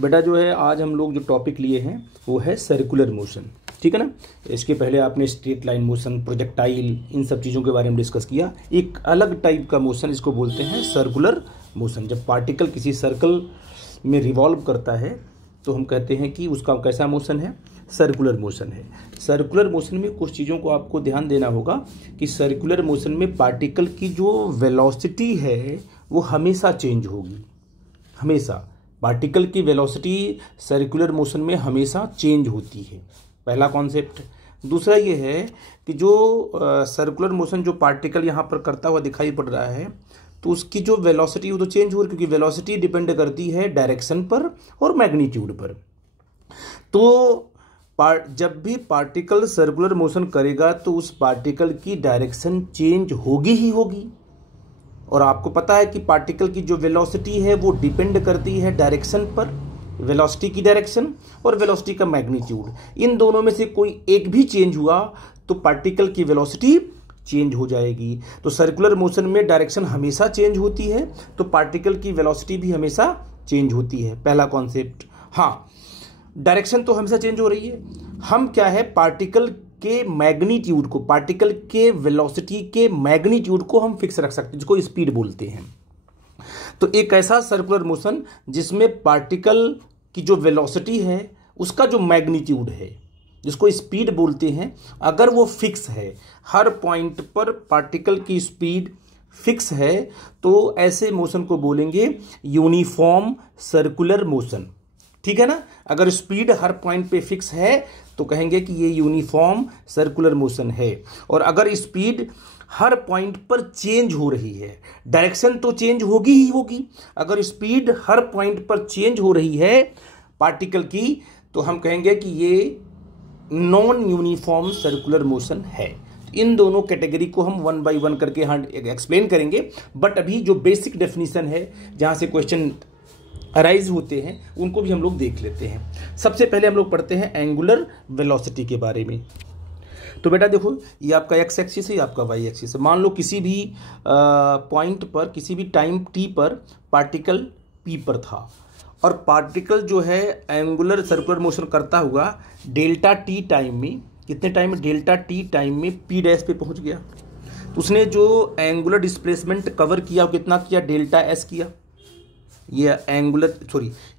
बेटा जो है आज हम लोग जो टॉपिक लिए हैं वो है सर्कुलर मोशन, ठीक है ना। इसके पहले आपने स्ट्रेट लाइन मोशन, प्रोजेक्टाइल, इन सब चीज़ों के बारे में डिस्कस किया। एक अलग टाइप का मोशन इसको बोलते हैं सर्कुलर मोशन। जब पार्टिकल किसी सर्कल में रिवॉल्व करता है तो हम कहते हैं कि उसका कैसा मोशन है, सर्कुलर मोशन है। सर्कुलर मोशन में कुछ चीज़ों को आपको ध्यान देना होगा कि सर्कुलर मोशन में पार्टिकल की जो वेलोसिटी है वो हमेशा चेंज होगी। हमेशा पार्टिकल की वेलोसिटी सर्कुलर मोशन में हमेशा चेंज होती है, पहला कॉन्सेप्ट। दूसरा ये है कि जो सर्कुलर मोशन जो पार्टिकल यहाँ पर करता हुआ दिखाई पड़ रहा है तो उसकी जो वेलोसिटी वो तो चेंज हो रही है, क्योंकि वेलोसिटी डिपेंड करती है डायरेक्शन पर और मैग्नीट्यूड पर। तो जब भी पार्टिकल सर्कुलर मोशन करेगा तो उस पार्टिकल की डायरेक्शन चेंज होगी ही होगी। और आपको पता है कि पार्टिकल की जो वेलोसिटी है वो डिपेंड करती है डायरेक्शन पर, वेलोसिटी की डायरेक्शन और वेलोसिटी का मैग्नीट्यूड। इन दोनों में से कोई एक भी चेंज हुआ तो पार्टिकल की वेलोसिटी चेंज हो जाएगी। तो सर्कुलर मोशन में डायरेक्शन हमेशा चेंज होती है तो पार्टिकल की वेलोसिटी भी हमेशा चेंज होती है, पहला कॉन्सेप्ट। हाँ, डायरेक्शन तो हमेशा चेंज हो रही है। हम क्या है, पार्टिकल के मैग्नीट्यूड को, पार्टिकल के वेलोसिटी के मैग्नीट्यूड को हम फिक्स रख सकते हैं, जिसको स्पीड बोलते हैं। तो एक ऐसा सर्कुलर मोशन जिसमें पार्टिकल की जो वेलोसिटी है उसका जो मैग्नीट्यूड है, जिसको स्पीड बोलते हैं, अगर वो फिक्स है, हर पॉइंट पर पार्टिकल की स्पीड फिक्स है, तो ऐसे मोशन को बोलेंगे यूनिफॉर्म सर्कुलर मोशन, ठीक है ना। अगर स्पीड हर पॉइंट पे फिक्स है तो कहेंगे कि ये यूनिफॉर्म सर्कुलर मोशन है। और अगर स्पीड हर पॉइंट पर चेंज हो रही है, डायरेक्शन तो चेंज होगी ही होगी। अगर स्पीड हर पॉइंट पर चेंज हो रही है पार्टिकल की तो हम कहेंगे कि ये नॉन यूनिफॉर्म सर्कुलर मोशन है। इन दोनों कैटेगरी को हम वन बाय वन करके एक्सप्लेन करेंगे, बट अभी जो बेसिक डेफिनेशन है जहां से क्वेश्चन अराइज होते हैं उनको भी हम लोग देख लेते हैं। सबसे पहले हम लोग पढ़ते हैं एंगुलर वेलोसिटी के बारे में। तो बेटा देखो, ये आपका एक्स एक्सिस है, ये आपका वाई एक्सिस है। मान लो किसी भी पॉइंट पर, किसी भी टाइम टी पर पार्टिकल पी पर था और पार्टिकल जो है एंगुलर सर्कुलर मोशन करता हुआ डेल्टा टी टाइम में, कितने टाइम में, डेल्टा टी टाइम में पी डैश पे पहुंच गया। तो उसने जो एंगुलर डिस्प्लेसमेंट कवर किया वो कितना किया, डेल्टा एस किया। ये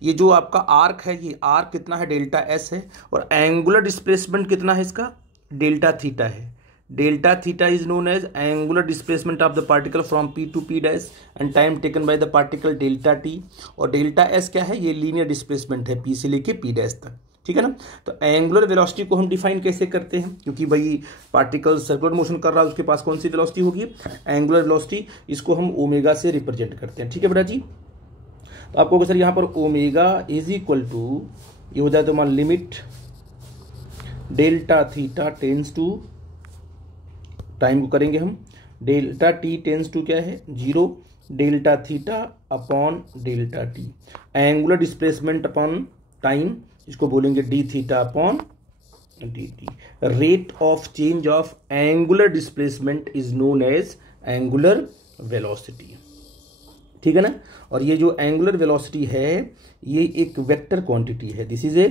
ये जो आपका आर्क है, ये आर्क कितना है, डेल्टा एस है। और एंगुलर डिस्प्लेसमेंट कितना है इसका, डेल्टा थीटा है। Delta theta is known as angular displacement of the particle from P to P dash and time taken by the particle delta T. और डेल्टा एस क्या है, ये लीनियर डिस्प्लेसमेंट है P से लेके पी डैश तक, ठीक है ना। तो एंगुलर वेलोसिटी को हम डिफाइन कैसे करते हैं, क्योंकि भाई पार्टिकल सर्कुलर मोशन कर रहा है, उसके पास कौन सी वेलोसिटी होगी, एंगुलर वेलोसिटी। इसको हम ओमेगा से रिप्रेजेंट करते हैं, ठीक है बेटा जी। तो आपको सर यहाँ पर ओमेगा इज इक्वल टू, ये हो जाए तो मान limit delta theta tends to, time को करेंगे हम, डेल्टा टी टेंस टू क्या है 0, delta theta upon delta T, angular displacement upon time, इसको बोलेंगे D theta upon D T. Rate of change of angular displacement is known as angular velocity, ठीक है ना। और ये जो एंगुलर वेलोसिटी है ये एक वेक्टर क्वांटिटी है, this is a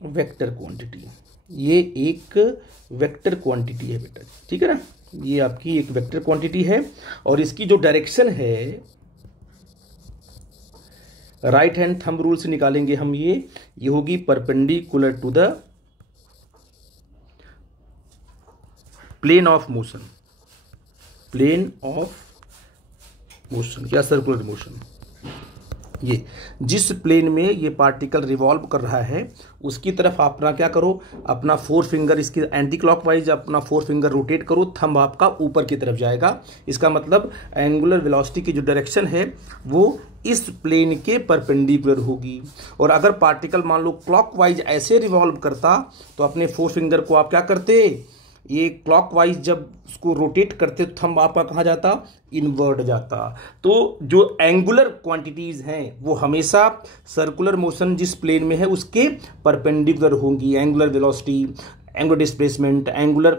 vector quantity, ये एक वेक्टर क्वांटिटी है बेटा, ठीक है ना। ये आपकी एक वेक्टर क्वांटिटी है और इसकी जो डायरेक्शन है, राइट हैंड थंब रूल से निकालेंगे हम, ये होगी perpendicular to the plane of motion, plane of motion या सर्कुलर मोशन। ये जिस प्लेन में ये पार्टिकल रिवॉल्व कर रहा है उसकी तरफ अपना क्या करो, अपना फोर फिंगर इसकी एंटी क्लॉकवाइज अपना फोर फिंगर रोटेट करो, थंब आपका ऊपर की तरफ जाएगा। इसका मतलब एंगुलर वेलोसिटी की जो डायरेक्शन है वो इस प्लेन के परपेंडिकुलर होगी। और अगर पार्टिकल मान लो क्लॉकवाइज ऐसे रिवॉल्व करता तो अपने फोर फिंगर को आप क्या करते, ये क्लॉकवाइज जब उसको रोटेट करते तो थंब आपका कहाँ जाता, इनवर्ट जाता। तो जो एंगुलर क्वांटिटीज हैं वो हमेशा सर्कुलर मोशन जिस प्लेन में है उसके परपेंडिकुलर होंगी। Angular velocity, angular displacement, angular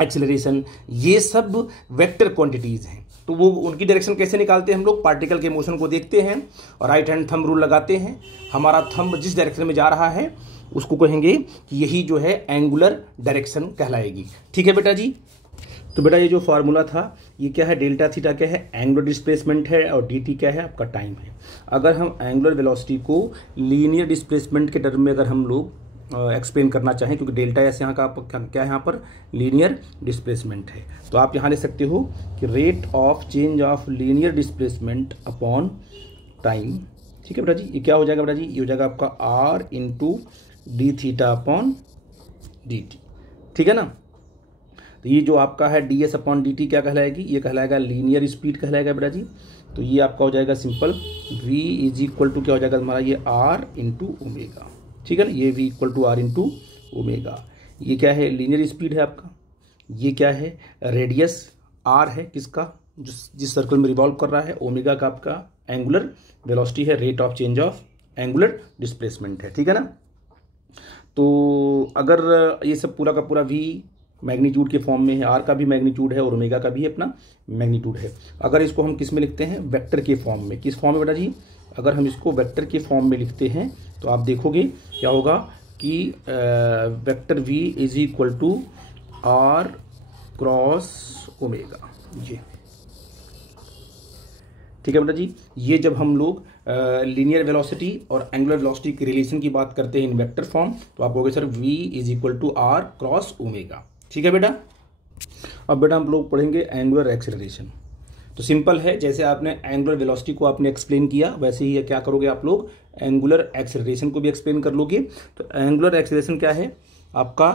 acceleration, ये सब वेक्टर क्वांटिटीज़ हैं। तो वो उनकी डायरेक्शन कैसे निकालते हैं हम लोग? पार्टिकल के मोशन को देखते हैं और राइट हैंड थंब रूल लगाते हैं। हमारा थंब जिस डायरेक्शन में जा रहा है उसको कहेंगे कि यही जो है एंगुलर डायरेक्शन कहलाएगी। ठीक है बेटा जी। तो बेटा ये जो फार्मूला था ये क्या है? डेल्टा थीटा क्या है? एंगुलर डिस्प्लेसमेंट है और डी टी क्या है? आपका टाइम है। अगर हम एंगुलर वेलोसिटी को लीनियर डिस्प्लेसमेंट के टर्म में अगर हम लोग एक्सप्लेन करना चाहें, क्योंकि डेल्टा एस यहाँ का क्या है? यहाँ पर लीनियर डिस्प्लेसमेंट है, तो आप यहाँ ले सकते हो कि rate of change of linear displacement upon time. ठीक है बेटा जी। ये क्या हो जाएगा बेटा जी? ये हो जाएगा आपका R into D theta upon D T. ठीक है ना। तो ये जो आपका है D S upon D T क्या कहलाएगी? ये कहलाएगा लीनियर स्पीड कहलाएगा बेटा जी। तो ये आपका हो जाएगा simple v is equal to क्या हो जाएगा हमारा? ये r इंटू ओमेगा। ठीक है ना। ये v equal to R into omega. ये क्या है? लीनियर स्पीड है आपका। ये क्या है? रेडियस r है किसका? जिस सर्कल में रिवॉल्व कर रहा है। ओमेगा का आपका एंगुलर वेलोसिटी है, rate of change of angular displacement है। ठीक है ना। तो अगर ये सब पूरा का पूरा v मैग्नीट्यूड के फॉर्म में है, r का भी मैग्नीट्यूड है और ओमेगा का भी अपना मैग्नीट्यूड है। अगर इसको हम किस में लिखते हैं? वेक्टर के फॉर्म में। किस फॉर्म में बेटा जी? अगर हम इसको वेक्टर के फॉर्म में लिखते हैं तो आप देखोगे क्या होगा कि vector v is equal to r cross omega. जी ठीक है बेटा जी। ये जब हम लोग लीनियर वेलोसिटी और एंगुलर वेलोसिटी के रिलेशन की बात करते हैं इन वेक्टर फॉर्म, तो आप कहोगे sir v is equal to r cross omega. ठीक है बेटा। अब बेटा हम लोग पढ़ेंगे एंगुलर एक्सेलरेशन। तो सिंपल है, जैसे आपने एंगुलर वेलोसिटी को आपने एक्सप्लेन किया वैसे ही क्या करोगे आप लोग? एंगुलर एक्सेलरेशन को भी एक्सप्लेन कर लोगे। तो एंगुलर एक्सेलरेशन क्या है आपका?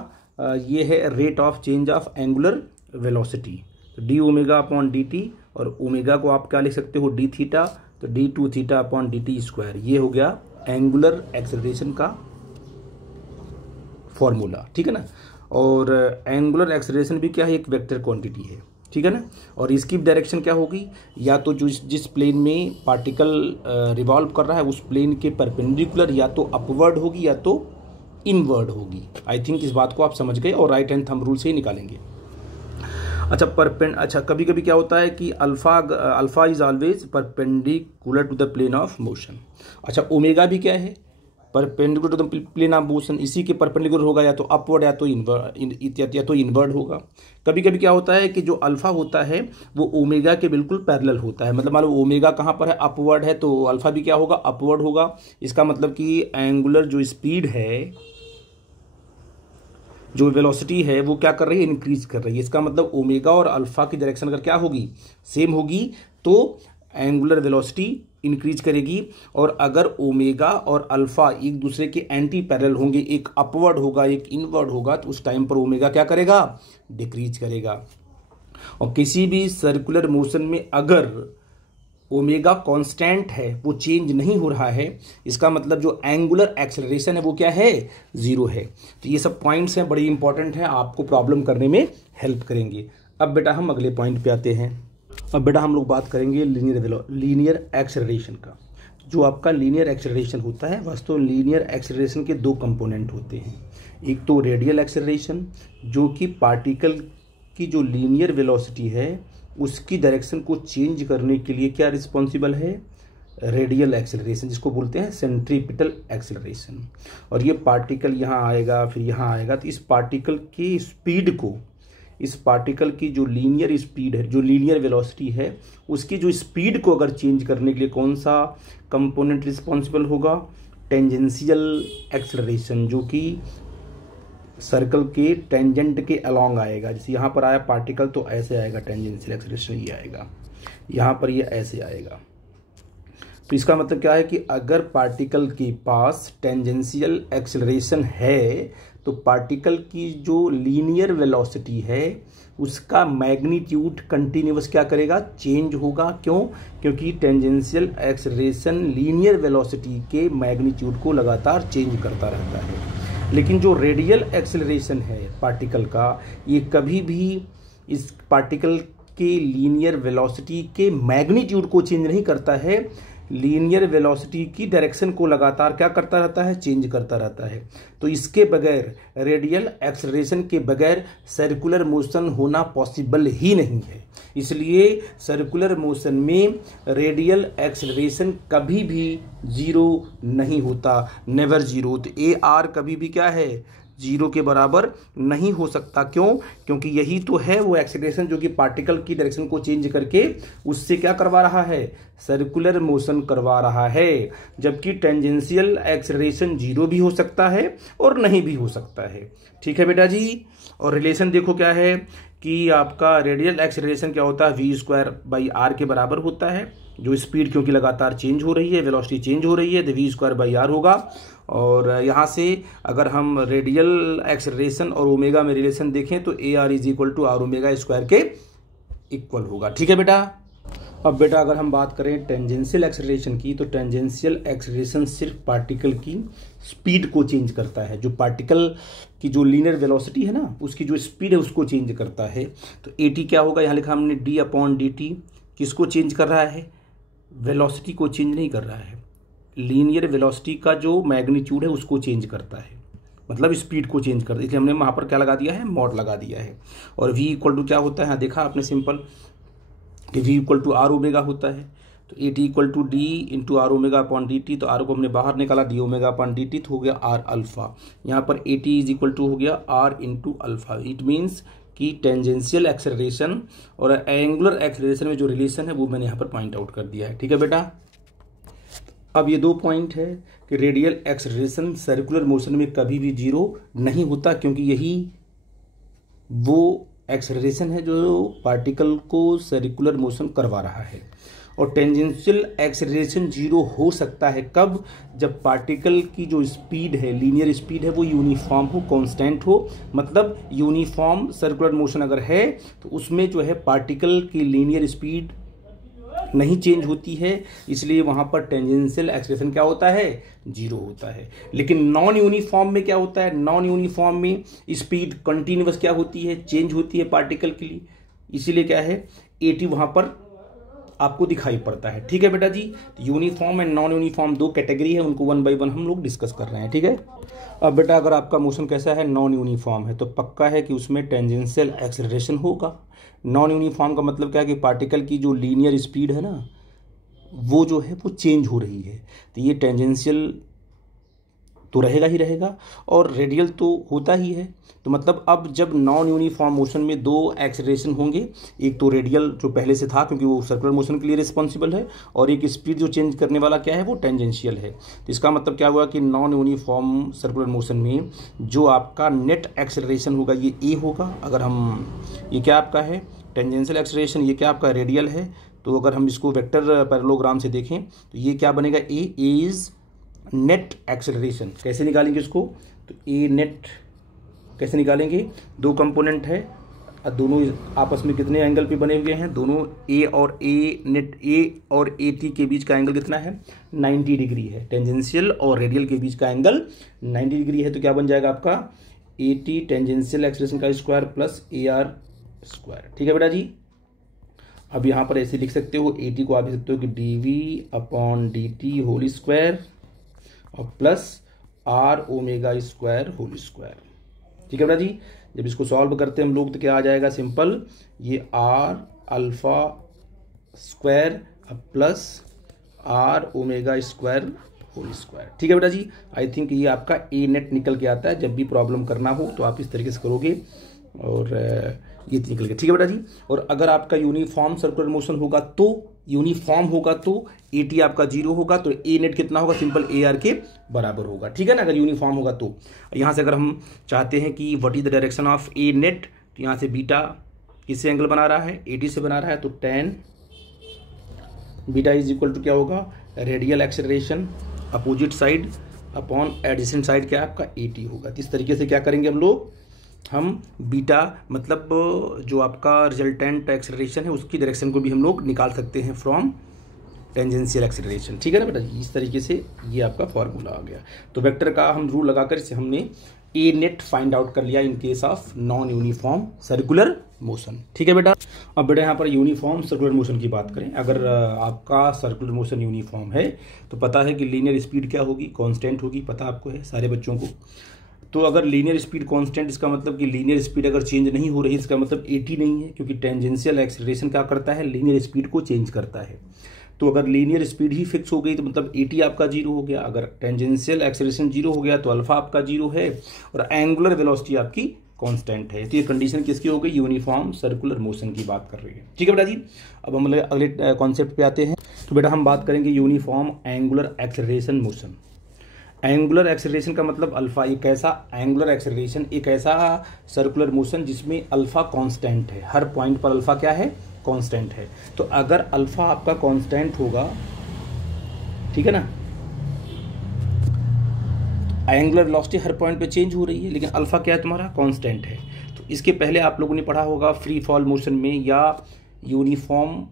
ये है rate of change of angular velocity. तो d omega upon D t, और ओमेगा को आप क्या लिख सकते हो? D theta. तो d two theta upon D t square. ये हो गया एंगुलर एक्सेलरेशन का फॉर्मूला। ठीक है ना। और एंगुलर एक्सेलरेशन भी क्या है? एक वेक्टर क्वांटिटी है। ठीक है ना। और इसकी डायरेक्शन क्या होगी? या तो जिस प्लेन में पार्टिकल रिवॉल्व कर रहा है उस प्लेन के परपेंडिकुलर या तो अपवर्ड होगी या तो इनवर्ड होगी। आई थिंक इस बात को आप समझ गए और राइट हैंड थंब रूल से ही निकालेंगे। अच्छा कभी कभी क्या होता है कि alpha is always perpendicular to the plane of motion. अच्छा ओमेगा भी क्या है? Perpendicular to the plane of motion. इसी के परपेंडिकुलर होगा या तो अपवर्ड या तो इनवर्ड होगा। कभी कभी क्या होता है कि जो अल्फा होता है वो ओमेगा के बिल्कुल पैरेलल होता है। मतलब मान लो ओमेगा कहाँ पर है? अपवर्ड है, तो अल्फा भी क्या होगा? अपवर्ड होगा। इसका मतलब कि एंगुलर जो स्पीड है, जो वेलोसिटी है, वो क्या कर रही है? इंक्रीज कर रही है। इसका मतलब ओमेगा और अल्फा की डायरेक्शन अगर क्या होगी? सेम होगी, तो एंगुलर वेलोसिटी इंक्रीज करेगी। और अगर ओमेगा और अल्फा एक दूसरे के एंटी पैरेलल होंगे, एक अपवर्ड होगा एक इनवर्ड होगा, तो उस टाइम पर ओमेगा क्या करेगा? डिक्रीज करेगा। और किसी भी सर्कुलर मोशन में अगर ओमेगा कांस्टेंट है, वो चेंज नहीं हो रहा है, इसका मतलब जो एंगुलर एक्सेलरेशन है वो क्या है? जीरो है। तो ये सब पॉइंट्स हैं, बड़े इंपॉर्टेंट हैं, आपको प्रॉब्लम करने में हेल्प करेंगे। अब बेटा हम अगले पॉइंट पे आते हैं। अब बेटा हम लोग बात करेंगे लीनियर एक्सेलरेशन का। जो आपका लीनियर एक्सेलरेशन होता है, वास्तव लीनियर एक्सेलरेशन के दो कंपोनेंट होते हैं। एक तो रेडियल एक्सेलरेशन, जो कि पार्टिकल की जो लीनियर वेलोसिटी है उसकी डायरेक्शन को चेंज करने के लिए क्या रिस्पॉन्सिबल है? रेडियल एक्सेलरेशन, जिसको बोलते हैं सेंट्रीपिटल एक्सेलरेशन। और ये पार्टिकल यहाँ आएगा फिर यहाँ आएगा, तो इस पार्टिकल की स्पीड को, इस पार्टिकल की जो लीनियर स्पीड है, जो लीनियर वेलोसिटी है, उसकी जो स्पीड को अगर चेंज करने के लिए कौन सा कंपोनेंट रिस्पॉन्सिबल होगा? टेंजेंशियल एक्सेलरेशन, जो कि सर्कल के टेंजेंट के अलोंग आएगा। जैसे यहाँ पर आया पार्टिकल तो ऐसे आएगा, टेंजेंशियल एक्सेलरेशन ये आएगा, यहाँ पर ये ऐसे आएगा। तो इसका मतलब क्या है कि अगर पार्टिकल के पास टेंजेंशियल एक्सेलरेशन है तो पार्टिकल की जो लीनियर वेलोसिटी है उसका मैग्नीट्यूड कंटिन्यूअस क्या करेगा? चेंज होगा। क्यों? क्योंकि टेंजेंशियल एक्सेलरेशन लीनियर वेलोसिटी के मैग्नीट्यूड को लगातार चेंज करता रहता है। लेकिन जो रेडियल एक्सेलरेशन है पार्टिकल का, ये कभी भी इस पार्टिकल के लीनियर वेलोसिटी के मैग्नीट्यूड को चेंज नहीं करता है। लीनियर वेलोसिटी की डायरेक्शन को लगातार क्या करता रहता है, चेंज करता रहता है। तो इसके बगैर, रेडियल एक्सेलरेशन के बगैर सर्कुलर मोशन होना पॉसिबल ही नहीं है। इसलिए सर्कुलर मोशन में रेडियल एक्सेलरेशन कभी भी जीरो नहीं होता, नेवर जीरो। तो ए आर कभी भी क्या है, जीरो के बराबर नहीं हो सकता। क्यों? क्योंकि यही तो है वो एक्सेलरेशन जो कि पार्टिकल की डायरेक्शन को चेंज करके उससे क्या करवा रहा है, सर्कुलर मोशन करवा रहा है। जबकि टेंजेंशियल एक्सेलरेशन जीरो भी हो सकता है और नहीं भी हो सकता है। ठीक है बेटा जी। और रिलेशन देखो क्या है कि आपका रेडियल एक्सेलरेशन क्या होता है, v² r के बराबर होता है। जो स्पीड क्योंकि लगातार चेंज हो रही है, वेलोसिटी चेंज हो रही है, तो v² r होगा। और यहाँ से अगर हम रेडियल एक्सेलरेशन और ओमेगा में रिलेशन देखें तो AR = r⍵² के इक्वल होगा। ठीक है बेटा। अब बेटा अगर हम बात करें टेंजेंशियल एक्सेलरेशन की, तो टेंजेंशियल एक्सेलरेशन सिर्फ पार्टिकल की स्पीड को चेंज करता है। जो पार्टिकल की जो लीनियर वेलोसिटी है ना, उसकी जो स्पीड है उसको चेंज करता है। तो AT क्या होगा, यहाँ लिखा हमने d/dt, किसको चेंज कर रहा है, वेलोसिटी को चेंज नहीं कर रहा है, लीनियर वेलोसिटी का जो मैग्नीट्यूड है उसको चेंज करता है, मतलब स्पीड को चेंज करता है। इसलिए हमने वहाँ पर क्या लगा दिया है, मॉड लगा दिया है। और v क्या होता है, यहाँ देखा आपने सिंपल कि v r⍵ होता है। तो AT = d × r⍵/dt, तो r को हमने बाहर निकाला, d⍵/dt, तो हो गया r अल्फा। यहाँ पर AT = हो गया r × अल्फा। इट मीन्स कि टेंजेंशियल एक्सेलरेशन और एंगुलर एक्सेलरेशन में जो रिलेशन है वो मैंने यहाँ पर पॉइंट आउट कर दिया है। ठीक है बेटा। अब ये 2 पॉइंट है कि रेडियल एक्सेलरेशन सर्कुलर मोशन में कभी भी जीरो नहीं होता, क्योंकि यही वो एक्सेलरेशन है जो पार्टिकल को सर्कुलर मोशन करवा रहा है। और टेंजेंशियल एक्सेलरेशन जीरो हो सकता है कब, जब पार्टिकल की जो स्पीड है, लीनियर स्पीड है, वो यूनिफॉर्म हो, कांस्टेंट हो। मतलब यूनिफॉर्म सर्कुलर मोशन अगर है तो उसमें जो है पार्टिकल की लीनियर स्पीड नहीं चेंज होती है, इसलिए वहां पर टेंजेंशियल एक्सेलरेशन क्या होता है, जीरो होता है। लेकिन नॉन यूनिफॉर्म में क्या होता है, नॉन यूनिफॉर्म में स्पीड कंटिन्यूअस क्या होती है, चेंज होती है पार्टिकल के लिए, इसीलिए क्या है AT वहां पर आपको दिखाई पड़ता है। ठीक है बेटा जी। Uniform and non uniform 2 category है, उनको 1 बाय 1 हम लोग डिस्कस कर रहे हैं। ठीक है। अब बेटा अगर आपका मोशन कैसा है, नॉन यूनिफॉर्म है, तो पक्का है कि उसमें टेंजेंशियल एक्सेलरेशन होगा। नॉन यूनिफॉर्म का मतलब क्या है कि पार्टिकल की जो लीनियर स्पीड है ना, वो जो है वो चेंज हो रही है, तो ये टेंजेंशियल तो रहेगा ही रहेगा, और रेडियल तो होता ही है। तो मतलब अब जब नॉन यूनिफॉर्म मोशन में 2 एक्सेलरेशन होंगे, एक तो रेडियल जो पहले से था क्योंकि वो सर्कुलर मोशन के लिए रिस्पॉन्सिबल है, और एक स्पीड जो चेंज करने वाला क्या है, वो टेंजेंशियल है। तो इसका मतलब क्या हुआ कि नॉन यूनिफॉर्म सर्कुलर मोशन में जो आपका नेट एक्सेलरेशन होगा ये ए होगा। अगर हम, ये क्या आपका है टेंजेंशियल एक्सेलरेशन, ये क्या आपका रेडियल है, तो अगर हम इसको वेक्टर पैरेललोग्राम से देखें तो ये क्या बनेगा, ए इज नेट एक्सेलरेशन। कैसे निकालेंगे इसको, तो ए नेट कैसे निकालेंगे, 2 कंपोनेंट है, दोनों आपस में कितने एंगल पे बने हुए हैं, दोनों ए और ए नेट, ए और AT के बीच का एंगल कितना है, 90 डिग्री है। टेंजेंशियल और रेडियल के बीच का एंगल 90 डिग्री है। तो क्या बन जाएगा आपका AT टेंजेंशियल एक्सेलरेशन का स्क्वायर प्लस AR स्क्वायर। ठीक है बेटा जी। अब यहाँ पर ऐसे लिख सकते हो, AT को आप लिख सकते हो कि dV/dt होल स्क्वायर और प्लस r⍵² होल स्क्वायर। ठीक है बेटा जी। जब इसको सॉल्व करते हैं हम लोग तो क्या आ जाएगा, सिंपल, ये r alpha square plus r⍵² whole square. ठीक है बेटा जी। आई थिंक ये आपका ए नेट निकल के आता है। जब भी प्रॉब्लम करना हो तो आप इस तरीके से करोगे और ये निकल गया। ठीक है बेटा जी। और अगर आपका यूनिफॉर्म सर्कुलर मोशन होगा तो, यूनिफॉर्म होगा तो AT आपका 0 होगा, तो ए नेट कितना होगा, सिंपल AR के बराबर होगा। ठीक है ना, अगर यूनिफॉर्म होगा तो। यहाँ से अगर हम चाहते हैं कि what is the direction of A net, तो यहाँ से बीटा किससे एंगल बना रहा है, AT से बना रहा है, तो tan बीटा = क्या होगा, radial acceleration opposite side upon adjacent side क्या आपका AT होगा। इस तरीके से क्या करेंगे हम लोग, हम बीटा मतलब जो आपका रिजल्टेंट एक्सेलरेशन है उसकी डायरेक्शन को भी हम लोग निकाल सकते हैं फ्रॉम टेंजेंशियल एक्सेलरेशन। ठीक है ना बेटा, इस तरीके से ये आपका फॉर्मूला आ गया। तो वेक्टर का हम रूल लगाकर इसे हमने ए नेट फाइंड आउट कर लिया in case of non uniform circular motion. ठीक है बेटा। अब बेटा यहाँ पर यूनिफॉर्म सर्कुलर मोशन की बात करें। अगर आपका सर्कुलर मोशन यूनिफॉर्म है तो पता है कि लीनियर स्पीड क्या होगी, कांस्टेंट होगी, पता आपको है सारे बच्चों को। तो अगर लीनियर स्पीड कांस्टेंट, इसका मतलब कि लीनियर स्पीड अगर चेंज नहीं हो रही, इसका मतलब 80 नहीं है, क्योंकि टेंजेंशियल एक्सेलरेशन क्या करता है, लीनियर स्पीड को चेंज करता है। तो अगर लीनियर स्पीड ही फिक्स हो गई तो मतलब 80 आपका जीरो हो गया। अगर टेंजेंशियल एक्सेलरेशन जीरो हो गया तो अल्फा आपका जीरो है और एंगुलर वेलोसिटी आपकी कांस्टेंट है। तो ये कंडीशन किसकी हो गई, यूनिफॉर्म सर्कुलर मोशन की बात कर रही है। ठीक है बेटा जी। अब हम अगले कॉन्सेप्ट पे आते हैं। तो बेटा हम बात करेंगे uniform angular acceleration motion. Angular acceleration का मतलब अल्फा, एक ऐसा एंगुलर एक्सेलरेशन, एक ऐसा सर्कुलर मोशन जिसमें अल्फा कांस्टेंट है, हर पॉइंट पर अल्फा क्या है, कांस्टेंट है। तो अगर अल्फा आपका कांस्टेंट होगा, ठीक है ना, एंगुलर वेलोसिटी हर पॉइंट पे चेंज हो रही है लेकिन अल्फा क्या है तुम्हारा, कांस्टेंट है। तो इसके पहले आप लोगों ने पढ़ा होगा फ्री फॉल मोशन में या यूनिफॉर्म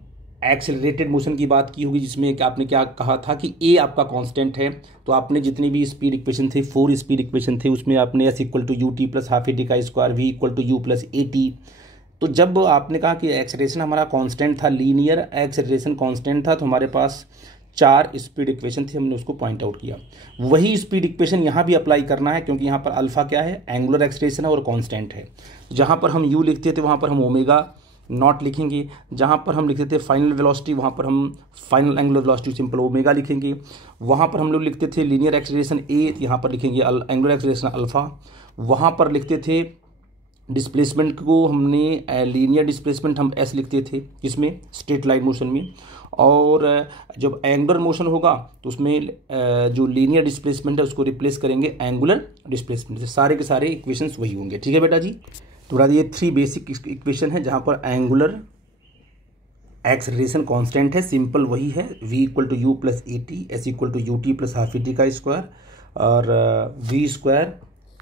एक्सेलरेटेड मोशन की बात की होगी, जिसमें आपने क्या कहा था कि ए आपका कांस्टेंट है। तो आपने जितनी भी स्पीड इक्वेशन थे, 4 स्पीड इक्वेशन थे, उसमें आपने s equal to u t plus half a t का square, v equal to u plus a t. तो जब आपने कहा कि एक्सेलरेशन हमारा कांस्टेंट था, लीनियर एक्सेलरेशन कांस्टेंट था, तो हमारे पास 4 स्पीड इक्वेशन थी, हमने उसको पॉइंट आउट किया। वही स्पीड इक्वेशन यहाँ भी अप्लाई करना है, क्योंकि यहाँ पर अल्फा क्या है, एंगुलर एक्सेलरेशन है और कांस्टेंट है। जहाँ पर हम यू लिखते थे वहाँ पर हम ओमेगा नॉट लिखेंगे, जहाँ पर हम लिखते थे फाइनल वेलोसिटी वहाँ पर हम final angular velocity simple omega लिखेंगे। वहाँ पर हम लोग लिखते थे लीनियर एक्सेलरेशन ए, यहाँ पर लिखेंगे एंगुलर एक्सेलरेशन अल्फा। वहाँ पर लिखते थे डिस्प्लेसमेंट को, हमने लीनियर डिस्प्लेसमेंट हम एस लिखते थे, इसमें स्ट्रेट लाइन मोशन में। और जब एंगुलर मोशन होगा तो उसमें जो लीनियर डिस्प्लेसमेंट है उसको रिप्लेस करेंगे एंगुलर डिस्प्लेसमेंट से। सारे के सारे इक्वेशंस वही होंगे। ठीक है बेटा जी। तो बता ये 3 बेसिक इक्वेशन है जहाँ पर एंगुलर एक्सेलरेशन कांस्टेंट है, सिंपल वही है, v equal to u plus a t, s equal to u t plus half a t का स्क्वायर, और v square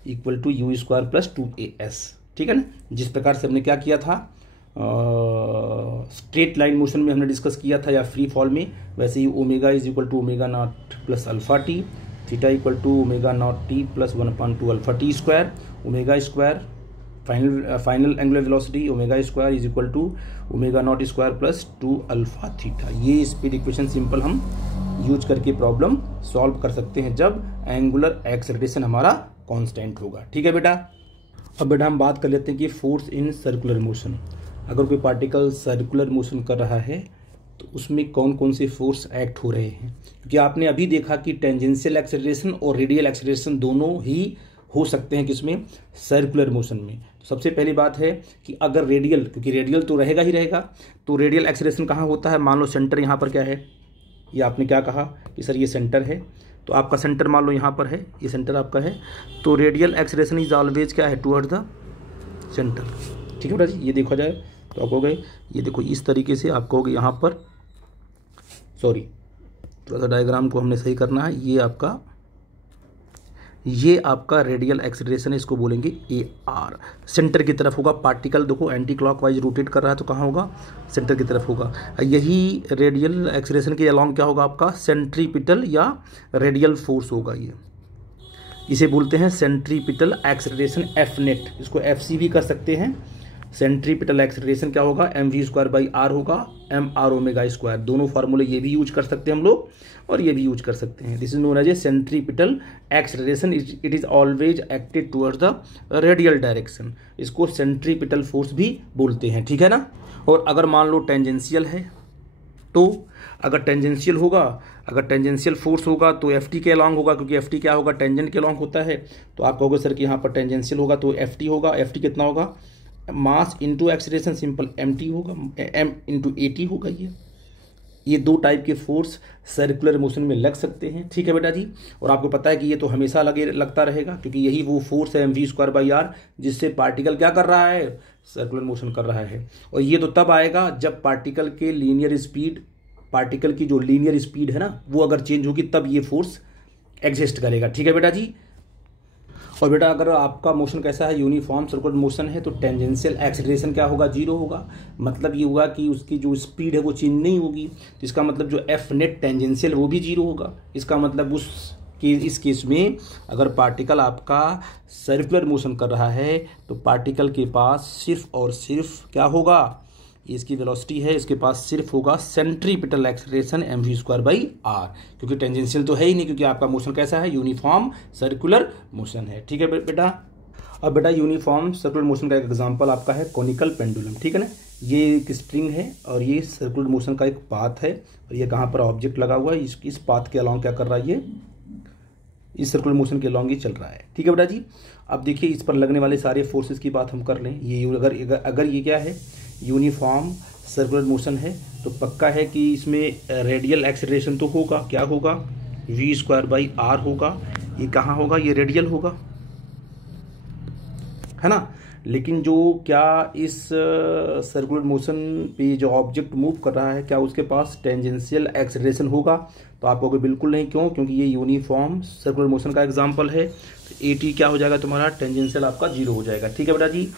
equal to u square plus 2as। ठीक है ना। जिस प्रकार से हमने क्या किया था स्ट्रेट लाइन मोशन में हमने डिस्कस किया था या फ्री फॉल में, वैसे ही omega is equal to omega not plus alpha t, theta equal to omega not t plus 1/2 alpha t square, omega square final angular velocity omega square is equal to omega not square plus 2 alpha theta. ये speed equation simple हम use करके problem solve कर सकते हैं जब angular acceleration हमारा constant होगा। ठीक है बेटा। अब बेटा हम बात कर लेते हैं कि फोर्स इन सर्कुलर मोशन। अगर कोई पार्टिकल सर्कुलर मोशन कर रहा है तो उसमें कौन कौन से फोर्स एक्ट हो रहे हैं, क्योंकि आपने अभी देखा कि टेंजेंशियल एक्सेलरेशन और रेडियल एक्सेलरेशन दोनों ही हो सकते हैं किसमें, सर्कुलर मोशन में। तो सबसे पहली बात है कि अगर रेडियल, क्योंकि रेडियल तो रहेगा ही रहेगा, तो रेडियल एक्सेलरेशन कहाँ होता है, मान लो सेंटर यहाँ पर क्या है, ये आपने क्या कहा कि सर ये सेंटर है, तो आपका सेंटर मान लो यहाँ पर है, ये सेंटर आपका है, तो रेडियल एक्सेलरेशन इज ऑलवेज क्या है, टुवर्ड द सेंटर। ठीक है बेटा जी। ये देखा जाए तो आपको गए, ये देखो इस तरीके से आपको हो गए यहाँ पर, सॉरी थोड़ा सा डायग्राम को हमने सही करना है, ये आपका रेडियल एक्सेलरेशन है, इसको बोलेंगे ए आर। सेंटर की तरफ होगा पार्टिकल, देखो एंटी क्लॉकवाइज रोटेट कर रहा है तो कहाँ होगा, सेंटर की तरफ होगा। यही रेडियल एक्सेलरेशन के अलॉन्ग क्या होगा आपका, सेंट्रीपिटल या रेडियल फोर्स होगा। ये इसे बोलते हैं सेंट्रीपिटल एक्सेलरेशन एफ नेट, इसको एफ सी भी कर सकते हैं। सेंट्रीपिटल एक्सेलरेशन क्या होगा, m v square by r होगा, एम आर ओमेगा स्क्वायर। दोनों फार्मूले ये भी यूज कर सकते हैं हम लोग और ये भी यूज कर सकते हैं। This is known as a centripetal acceleration, it is always acted towards the radial direction. इसको सेंट्रीपिटल फोर्स भी बोलते हैं। ठीक है ना। और अगर मान लो टेंजेंशियल है, तो अगर टेंजेंशियल होगा, अगर टेंजेंशियल फोर्स होगा तो एफ टी के अलॉन्ग होगा, क्योंकि एफ टी क्या होगा, टेंजेंट के अलॉन्ग होता है। तो आप कहोगे सर कि यहाँ पर टेंजेंशियल होगा तो एफ टी होगा, एफ टी कितना होगा, mass into acceleration, simple m t होगा, एम इंटू ए टी होगा। ये 2 टाइप के फोर्स सर्कुलर मोशन में लग सकते हैं। ठीक है बेटा जी। और आपको पता है कि ये तो हमेशा लगता रहेगा, क्योंकि यही वो फोर्स है m v square by r, जिससे पार्टिकल क्या कर रहा है, सर्कुलर मोशन कर रहा है। और ये तो तब आएगा जब पार्टिकल के लीनियर स्पीड, पार्टिकल की जो लीनियर स्पीड है ना, वो अगर चेंज होगी तब ये फोर्स एग्जिस्ट करेगा। ठीक है बेटा जी। और बेटा अगर आपका मोशन कैसा है, यूनिफॉर्म सर्कुलर मोशन है, तो टेंजेंशियल एक्सेलरेशन क्या होगा, 0 होगा। मतलब ये होगा कि उसकी जो स्पीड है वो चेंज नहीं होगी। तो इसका मतलब जो एफ नेट टेंजेंशियल वो भी 0 होगा। इसका मतलब उस कि इस केस में अगर पार्टिकल आपका सर्कुलर मोशन कर रहा है तो पार्टिकल के पास सिर्फ और सिर्फ क्या होगा, इसकी वेलोसिटी है, इसके पास सिर्फ होगा सेंट्रीपिटल एक्सेलरेशन mv²/r, क्योंकि टेंजेंशियल तो है ही नहीं, क्योंकि आपका मोशन कैसा है, यूनिफॉर्म सर्कुलर मोशन है। ठीक है बेटा। अब बेटा यूनिफॉर्म सर्कुलर मोशन का एक एग्जांपल आपका है कॉनिकल पेंडुलम, ठीक है ना। ये एक स्ट्रिंग है और ये सर्कुलर मोशन का एक पाथ है और ये कहाँ पर ऑब्जेक्ट लगा हुआ है, इस पाथ के अलॉन्ग क्या कर रहा है, ये इस सर्कुलर मोशन के अलॉन्ग ही चल रहा है। ठीक है बेटा जी। अब देखिए इस पर लगने वाले सारे फोर्सेस की बात हम कर लें। ये अगर ये क्या है, यूनिफॉर्म सर्कुलर मोशन है, तो पक्का है कि इसमें रेडियल एक्सेलरेशन तो होगा, क्या होगा, v²/r होगा। ये कहाँ होगा, ये रेडियल होगा, है ना। लेकिन जो क्या इस सर्कुलर मोशन पे जो ऑब्जेक्ट मूव कर रहा है, क्या उसके पास टेंजेंशियल एक्सेलरेशन होगा, तो आप कहोगे बिल्कुल नहीं। क्यों, क्योंकि ये यूनिफॉर्म सर्कुलर मोशन का एग्जांपल है। तो AT क्या हो जाएगा तुम्हारा, टेंजेंशियल आपका 0 हो जाएगा। ठीक है बेटा जी,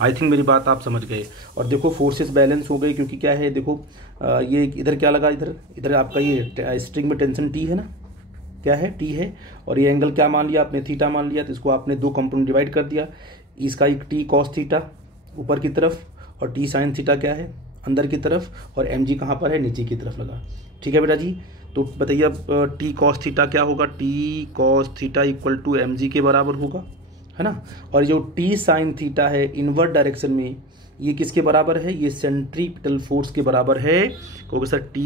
आई थिंक मेरी बात आप समझ गए। और देखो फोर्सेस बैलेंस हो गए, क्योंकि क्या है, देखो ये इधर क्या लगा, इधर आपका ये स्ट्रिंग में टेंशन T है ना, क्या है, T है, और ये एंगल क्या मान लिया आपने, थीटा मान लिया। तो इसको आपने दो कंपोनेंट डिवाइड कर दिया, इसका एक T cos थीटा ऊपर की तरफ और T sin थीटा क्या है, अंदर की तरफ, और mg कहाँ पर है, नीचे की तरफ लगा। ठीक है बेटा जी। तो बताइए अब T cos थीटा क्या होगा, T cos theta equal to mg के बराबर होगा, है ना। और जो T sin थीटा है इनवर्ट डायरेक्शन में, ये किसके बराबर है, ये सेंट्रीपिटल फोर्स के बराबर है। क्योंकि sir T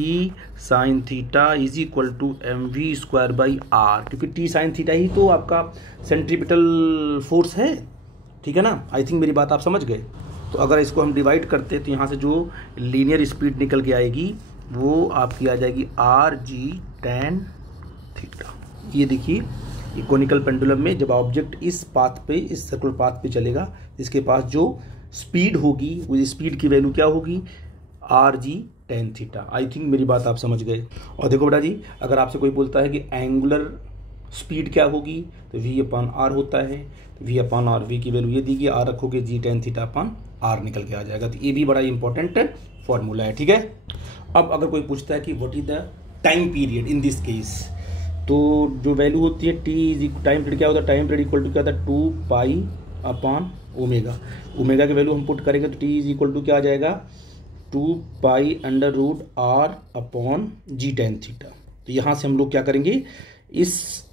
sin theta is equal to mv²/r, क्योंकि T sin थीटा ही तो आपका सेंट्रीपिटल फोर्स है। ठीक है ना, आई थिंक मेरी बात आप समझ गए। तो अगर इसको हम डिवाइड करते तो यहाँ से जो लीनियर स्पीड निकल के आएगी वो आपकी आ जाएगी rg tan थीटा। ये देखिए ये कॉनिकल पेंडुलम में जब ऑब्जेक्ट इस पाथ पे, इस सर्कुलर पाथ पे चलेगा, इसके पास जो स्पीड होगी वो स्पीड की वैल्यू क्या होगी, rg tan theta. I think मेरी बात आप समझ गए। और देखो बेटा जी, अगर आपसे कोई बोलता है कि एंगुलर स्पीड क्या होगी, तो v/r होता है। तो v/r, v की वैल्यू ये दी गई, r रखोगे g tan थीटा/r निकल के आ जाएगा। तो ये भी बड़ा इंपॉर्टेंट फॉर्मूला है। ठीक है। अब अगर कोई पूछता है कि what is the time period in this case, तो जो वैल्यू होती है टाइम पीरियड क्या होता है, टाइम पीरियड इक्वल टू क्या होता है, 2π/ओमेगा। ओमेगा की वैल्यू हम पुट करेंगे तो t इज इक्वल टू क्या आ जाएगा, 2π√r/g tan थीटा। तो यहाँ से हम लोग क्या करेंगे, इस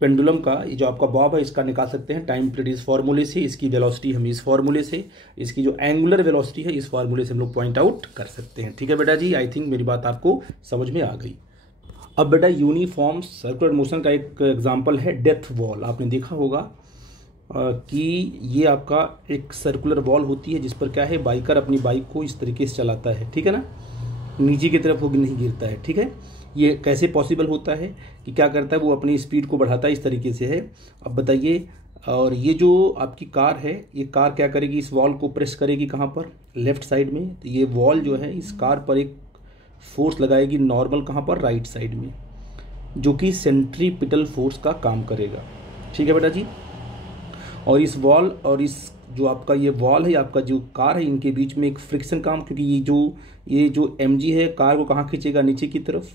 पेंडुलम का जो आपका बॉब है इसका निकाल सकते हैं टाइम पीरियड इस फार्मूले से, इसकी वेलोसिटी हम इस फार्मूले से, इसकी जो एंगुलर वेलोसिटी है इस फार्मूले से हम लोग पॉइंट आउट कर सकते हैं। ठीक है बेटा जी, आई थिंक मेरी बात आपको समझ में आ गई। अब बेटा यूनिफॉर्म सर्कुलर मोशन का एक एग्जांपल है डेप्थ वॉल। आपने देखा होगा कि ये आपका एक सर्कुलर वॉल होती है जिस पर क्या है, बाइकर अपनी बाइक को इस तरीके से चलाता है, ठीक है ना, नीचे की तरफ वो नहीं गिरता है। ठीक है। ये कैसे पॉसिबल होता है कि क्या करता है, वो अपनी स्पीड को बढ़ाता है, इस तरीके से है। अब बताइए, और ये जो आपकी कार है, ये कार क्या करेगी, इस वॉल को प्रेस करेगी कहाँ पर, लेफ्ट साइड में। तो ये वॉल जो है इस कार पर एक फोर्स लगाएगी नॉर्मल कहाँ पर, राइट साइड में, जो कि सेंट्रीपिटल फोर्स का काम करेगा। ठीक है बेटा जी। और इस वॉल और इस जो आपका ये वॉल है, आपका जो कार है, इनके बीच में एक फ्रिक्शन काम, क्योंकि ये जो mg है कार को कहाँ खींचेगा, नीचे की तरफ।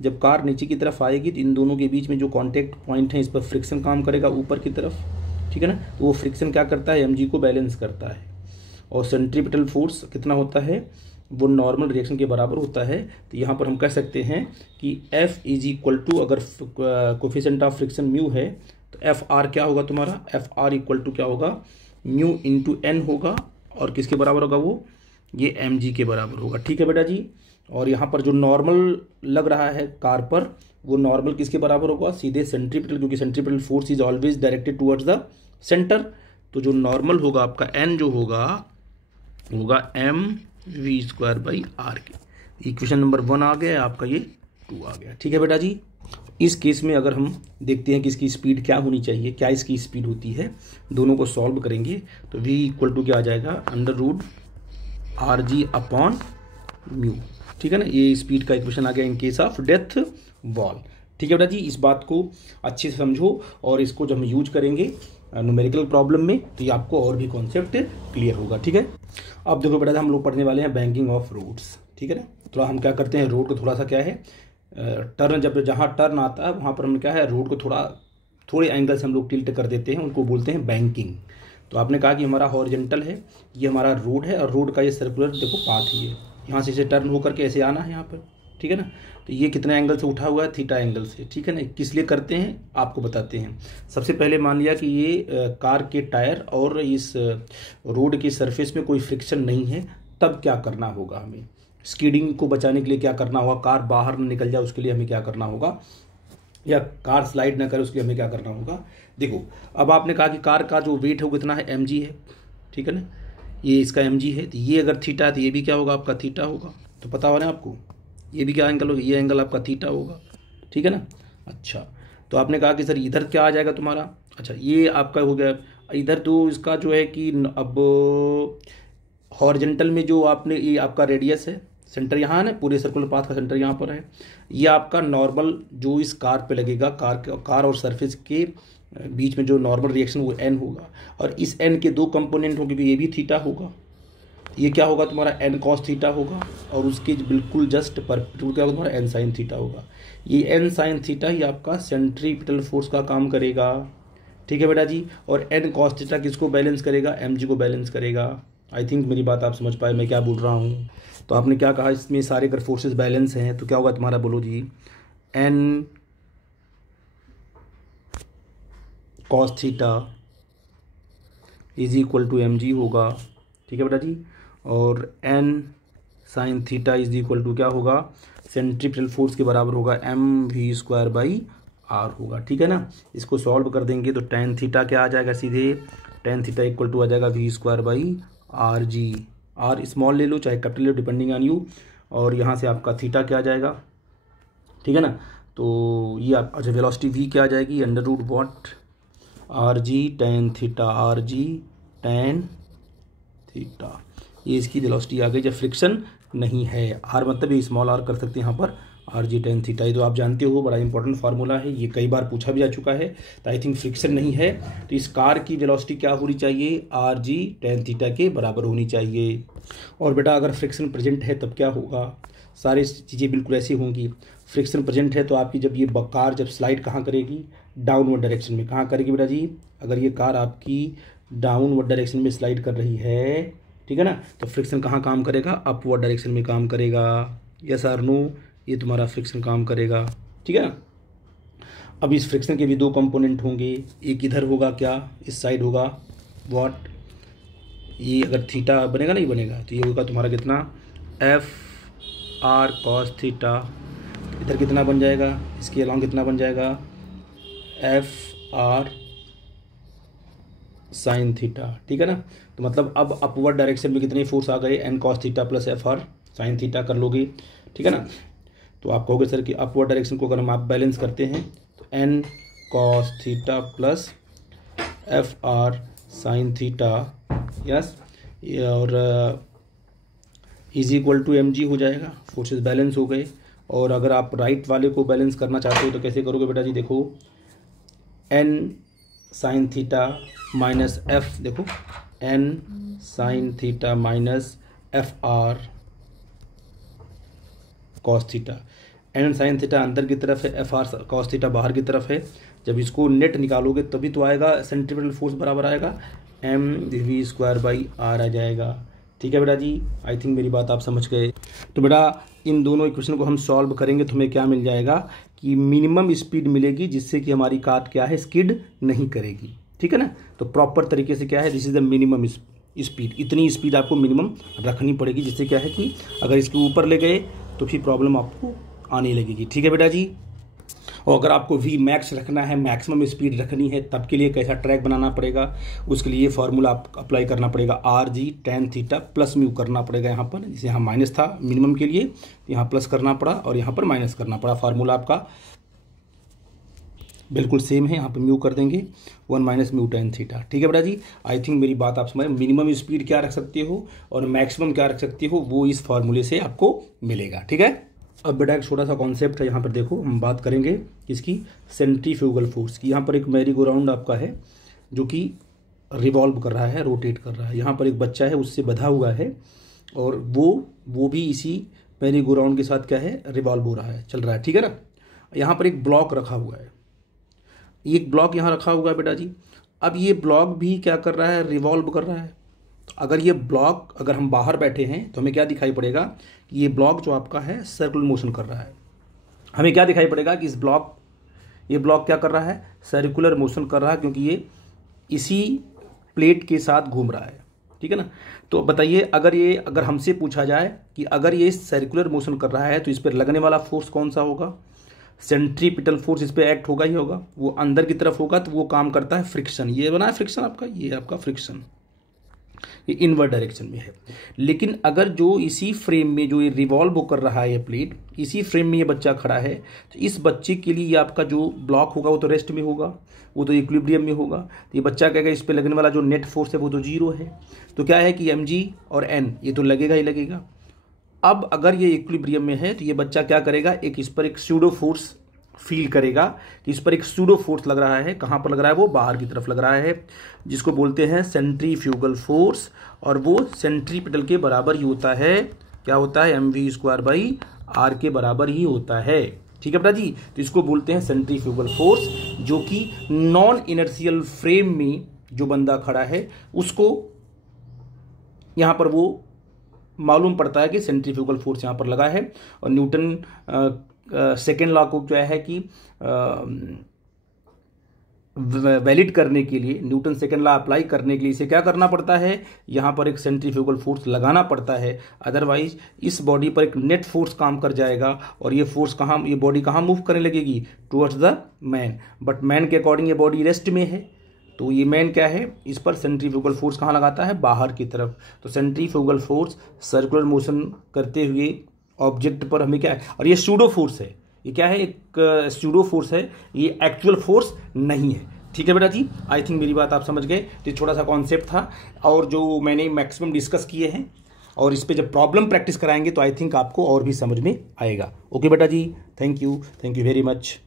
जब कार नीचे की तरफ आएगी तो इन दोनों के बीच में जो कांटेक्ट पॉइंट है इस पर फ्रिक्शन काम करेगा ऊपर की तरफ। ठीक है ना। तो वो फ्रिक्शन क्या करता है, mg को बैलेंस करता है। और सेंट्रीपिटल फोर्स कितना होता है, वो नॉर्मल रिएक्शन के बराबर होता है। तो यहाँ पर हम कह सकते हैं कि F इज इक्वल टू, अगर कोफिशिएंट ऑफ फ्रिक्शन म्यू है तो FR क्या होगा तुम्हारा, FR इक्वल टू क्या होगा, म्यू इंटू n होगा। और किसके बराबर होगा वो, ये mg के बराबर होगा। ठीक है बेटा जी। और यहाँ पर जो नॉर्मल लग रहा है कार पर, वो नॉर्मल किसके बराबर होगा, सीधे सेंट्रीपिटल, क्योंकि centripetal force is always directed towards the centre. तो जो नॉर्मल होगा आपका n जो होगा mv²/r की। इक्वेशन नंबर 1 आ गया आपका, ये 2 आ गया। ठीक है बेटा जी। इस केस में अगर हम देखते हैं कि इसकी स्पीड क्या होनी चाहिए, क्या इसकी स्पीड होती है, दोनों को सॉल्व करेंगे तो v इक्वल टू क्या आ जाएगा, √rg/μ। ठीक है ना, ये स्पीड का इक्वेशन आ गया in case of depth wall. ठीक है बेटा जी। इस बात को अच्छे से समझो, और इसको जब हम यूज करेंगे न्यूमेरिकल प्रॉब्लम में तो ये आपको और भी कॉन्सेप्ट क्लियर होगा। ठीक है। अब देखो बेटा हम लोग पढ़ने वाले हैं बैंकिंग ऑफ रोड्स। ठीक है ना। थोड़ा हम क्या करते हैं, रोड को थोड़ा सा क्या है, टर्न, जब जहाँ टर्न आता है वहाँ पर हम क्या है, रोड को थोड़े एंगल से हम लोग टिल्ट कर देते हैं, उनको बोलते हैं बैंकिंग। तो आपने कहा कि हमारा हॉरिजॉन्टल है, ये हमारा रोड है, और रोड का ये सर्कुलर देखो पाथ ही है, यहाँ से इसे टर्न होकर के ऐसे आना है यहाँ पर, ठीक है ना। तो ये कितने एंगल से उठा हुआ है, थीटा एंगल से, ठीक है ना। किस लिए करते हैं आपको बताते हैं। सबसे पहले मान लिया कि ये कार के टायर और इस रोड की सरफेस में कोई फ्रिक्शन नहीं है, तब क्या करना होगा हमें, स्कीडिंग को बचाने के लिए क्या करना होगा, कार बाहर न निकल जाए उसके लिए हमें क्या करना होगा, या कार स्लाइड ना करे उसके लिए हमें क्या करना होगा। देखो अब आपने कहा कि कार का जो वेट है वो कितना है, mg है, ठीक है ना, ये इसका mg है, तो ये अगर थीटा है तो ये भी क्या होगा, आपका थीटा होगा। तो पता हो ना आपको, ये भी क्या एंगल होगा, ये एंगल आपका थीटा होगा, ठीक है ना। अच्छा, तो आपने कहा कि सर इधर क्या आ जाएगा तुम्हारा, अच्छा ये आपका हो गया इधर। तो इसका जो है कि अब हॉरिजॉन्टल में जो आपने, ये आपका रेडियस है, सेंटर यहाँ है ना, पूरे सर्कुलर पाथ का सेंटर यहाँ पर है। ये आपका नॉर्मल जो इस कार पे लगेगा, कार और सरफेस के बीच में जो नॉर्मल रिएक्शन वो n होगा, और इस n के दो कंपोनेंट होंगे, क्योंकि ये भी थीटा होगा, ये क्या होगा तुम्हारा n cos थीटा होगा, और उसके बिल्कुल जस्ट परपेंडिकुलर क्या होगा तुम्हारा n sin थीटा होगा। ये n sin थीटा ही आपका सेंट्रीपिटल फोर्स का काम करेगा, ठीक है बेटा जी। और n cos थीटा किसको बैलेंस करेगा, mg को बैलेंस करेगा। आई थिंक मेरी बात आप समझ पाए मैं क्या बोल रहा हूँ। तो आपने क्या कहा, इसमें सारे अगर फोर्सेस बैलेंस हैं तो क्या होगा तुम्हारा, बोलो जी, n cos theta is equal to mg होगा, ठीक है बेटा जी। और n sin theta is equal to क्या होगा, सेंट्रीपिटल फोर्स के बराबर होगा mv² r होगा, ठीक है ना। इसको सॉल्व कर देंगे तो tan थीटा क्या आ जाएगा, सीधे tan थीटा इक्वल टू आ जाएगा v²/rg, r स्मॉल ले लो चाहे कैपिटल ले लो, डिपेंडिंग ऑन यू। और यहाँ से आपका थीटा क्या आ जाएगा, ठीक है ना। तो ये आप अच्छा वेलोसिटी v क्या आ जाएगी, √what rg tan theta, rg tan theta, ये इसकी वेलोसिटी आ गई जब फ्रिक्शन नहीं है। r मतलब ये स्मॉल r कर सकते हैं यहाँ पर, rg tan थीटा, ये तो आप जानते हो, बड़ा इंपॉर्टेंट फार्मूला है, ये कई बार पूछा भी जा चुका है। तो आई थिंक फ्रिक्शन नहीं है, तो इस कार की वेलोसिटी क्या होनी चाहिए, rg tan थीटा के बराबर होनी चाहिए। और बेटा अगर फ्रिक्शन प्रेजेंट है तब क्या होगा, सारी चीज़ें बिल्कुल ऐसी होंगी। फ्रिक्शन प्रेजेंट है तो आपकी जब ये कार जब स्लाइड कहाँ करेगी, डाउनवर्ड डायरेक्शन में। कहाँ करेगी बेटा जी, अगर ये कार आपकी डाउनवर्ड डायरेक्शन में स्लाइड कर रही है, ठीक है ना, तो फ्रिक्शन कहाँ काम करेगा, अपवर्ड डायरेक्शन में काम करेगा। यस और नो, ये तुम्हारा फ्रिक्शन काम करेगा, ठीक है ना। अब इस फ्रिक्शन के भी दो कंपोनेंट होंगे, एक इधर होगा क्या, इस साइड होगा व्हाट, ये अगर थीटा बनेगा नहीं बनेगा तो ये होगा तुम्हारा कितना, f(r cos थीटा), इधर कितना बन जाएगा, इसके अलॉन्ग कितना बन जाएगा, f(r sin थीटा), ठीक है ना। तो मतलब अब अपवर्ड डायरेक्शन में कितने फोर्स आ गए, n cos theta plus f(r sin theta) कर लोगे, ठीक है ना। तो आप कहोगे सर कि अपवर्ड डायरेक्शन को अगर हम आप बैलेंस करते हैं तो n cos theta plus f(r sin theta), yes, और इज इक्वल टू mg हो जाएगा, फोर्सेस बैलेंस हो गए। और अगर आप राइट वाले को बैलेंस करना चाहते हो तो कैसे करोगे बेटा जी, देखो n sin theta minus f, देखो n sin theta minus f(r cos theta), n sin theta अंदर की तरफ है, f(r cos थीटा बाहर की तरफ है। जब इसको नेट निकालोगे तभी तो आएगा, सेंट्रीपिटल फोर्स बराबर आएगा mv²/r आ जाएगा, ठीक है बेटा जी। आई थिंक मेरी बात आप समझ गए। तो बेटा इन दोनों इक्वेशन को हम सॉल्व करेंगे तो हमें क्या मिल जाएगा कि मिनिमम स्पीड मिलेगी, जिससे कि हमारी कार क्या है, स्किड नहीं करेगी, ठीक है ना। तो प्रॉपर तरीके से क्या है, this is the minimum speed, इतनी स्पीड आपको मिनिमम रखनी पड़ेगी, जिससे क्या है कि अगर इसके ऊपर ले गए तो फिर प्रॉब्लम आपको आने लगेगी, ठीक है बेटा जी। और अगर आपको वी मैक्स रखना है, मैक्सिमम स्पीड रखनी है, तब के लिए कैसा ट्रैक बनाना पड़ेगा, उसके लिए फार्मूला आप अप्लाई करना पड़ेगा, rg tan theta plus mu करना पड़ेगा यहाँ पर, जिसे यहाँ माइनस था मिनिमम के लिए, यहाँ प्लस करना पड़ा और यहाँ पर माइनस करना पड़ा। फार्मूला आपका बिल्कुल सेम है, यहाँ पर म्यू कर देंगे 1 माइनस म्यू tan थीटा, ठीक है बेटा जी। आई थिंक मेरी बात आप समझ, मिनिमम स्पीड क्या रख सकते हो और मैक्सिमम क्या रख सकते हो, वो इस फार्मूले से आपको मिलेगा, ठीक है। अब बेटा एक छोटा सा कॉन्सेप्ट है यहाँ पर, देखो हम बात करेंगे किसकी, सेंट्रीफ्यूगल फोर्स की। यहाँ पर एक मैरी गो राउंड आपका है जो कि रिवॉल्व कर रहा है, रोटेट कर रहा है। यहाँ पर एक बच्चा है उससे बंधा हुआ है और वो भी इसी मेरी गो राउंड के साथ क्या है, रिवॉल्व हो रहा है, चल रहा है, ठीक है ना। यहाँ पर एक ब्लॉक रखा हुआ है, एक ब्लॉक यहाँ रखा हुआ है बेटा जी। अब ये ब्लॉक भी क्या कर रहा है, रिवॉल्व कर रहा है। तो अगर ये ब्लॉक, अगर हम बाहर बैठे हैं तो हमें क्या दिखाई पड़ेगा कि ये ब्लॉक जो आपका है सर्कुलर मोशन कर रहा है। हमें क्या दिखाई पड़ेगा कि ये ब्लॉक क्या कर रहा है, सर्कुलर मोशन कर रहा है, क्योंकि ये इसी प्लेट के साथ घूम रहा है, ठीक है ना। तो बताइए, अगर हमसे पूछा जाए कि अगर ये सर्कुलर मोशन कर रहा है तो इस पर लगने वाला फोर्स कौन सा होगा, सेंट्रीपिटल फोर्स इस पर एक्ट होगा ही होगा, वो अंदर की तरफ होगा, तो वो काम करता है फ्रिक्शन। ये बना है फ्रिक्शन आपका, ये आपका फ्रिक्शन, ये इनवर्ड डायरेक्शन में है। लेकिन अगर जो इसी फ्रेम में जो ये रिवॉल्व कर रहा है ये प्लेट, इसी फ्रेम में ये बच्चा खड़ा है, तो इस बच्चे के लिए ये आपका जो ब्लॉक होगा वो तो रेस्ट में होगा, वो तो इक्विलिब्रियम में होगा। तो ये बच्चा कहेगा इस पे लगने वाला जो नेट फोर्स है वो तो जीरो है। तो क्या है कि mg और n ये तो लगेगा ही लगेगा। अब अगर ये इक्विलिब्रियम में है तो ये बच्चा क्या करेगा, इस पर एक स्यूडो फोर्स फील करेगा कि इस पर एक स्यूडो फोर्स लग रहा है। कहाँ पर लग रहा है, वो बाहर की तरफ लग रहा है, जिसको बोलते हैं सेंट्रीफ्यूगल फोर्स। और वो सेंट्रीपिटल के बराबर ही होता है, क्या होता है, mv²/r के बराबर ही होता है, ठीक है बेटा जी। तो इसको बोलते हैं सेंट्रीफ्यूगल फोर्स, जो कि नॉन इनर्शियल फ्रेम में जो बंदा खड़ा है उसको यहाँ पर वो मालूम पड़ता है कि सेंट्रीफ्यूगल फोर्स यहाँ पर लगा है। और न्यूटन सेकेंड लॉ को जो है कि वैलिड करने के लिए, न्यूटन सेकेंड लॉ अप्लाई करने के लिए इसे क्या करना पड़ता है, यहाँ पर एक सेंट्रीफ्यूगल फोर्स लगाना पड़ता है। अदरवाइज इस बॉडी पर एक नेट फोर्स काम कर जाएगा और ये फोर्स कहाँ, ये बॉडी कहाँ मूव करने लगेगी, towards the man. But man के अकॉर्डिंग ये बॉडी रेस्ट में है, तो ये मैन क्या है, इस पर सेंट्रीफ्यूगल फोर्स कहाँ लगाता है, बाहर की तरफ। तो सेंट्रीफ्यूगल फोर्स सर्कुलर मोशन करते हुए ऑब्जेक्ट पर हमें क्या है, और ये सूडो फोर्स है, ये क्या है, एक सूडो फोर्स है, ये एक्चुअल फोर्स नहीं है, ठीक है बेटा जी। आई थिंक मेरी बात आप समझ गए। तो छोटा सा कॉन्सेप्ट था और जो मैंने मैक्सिमम डिस्कस किए हैं, और इस पे जब प्रॉब्लम प्रैक्टिस कराएंगे तो आई थिंक आपको और भी समझ में आएगा। ओके बेटा जी, थैंक यू वेरी मच।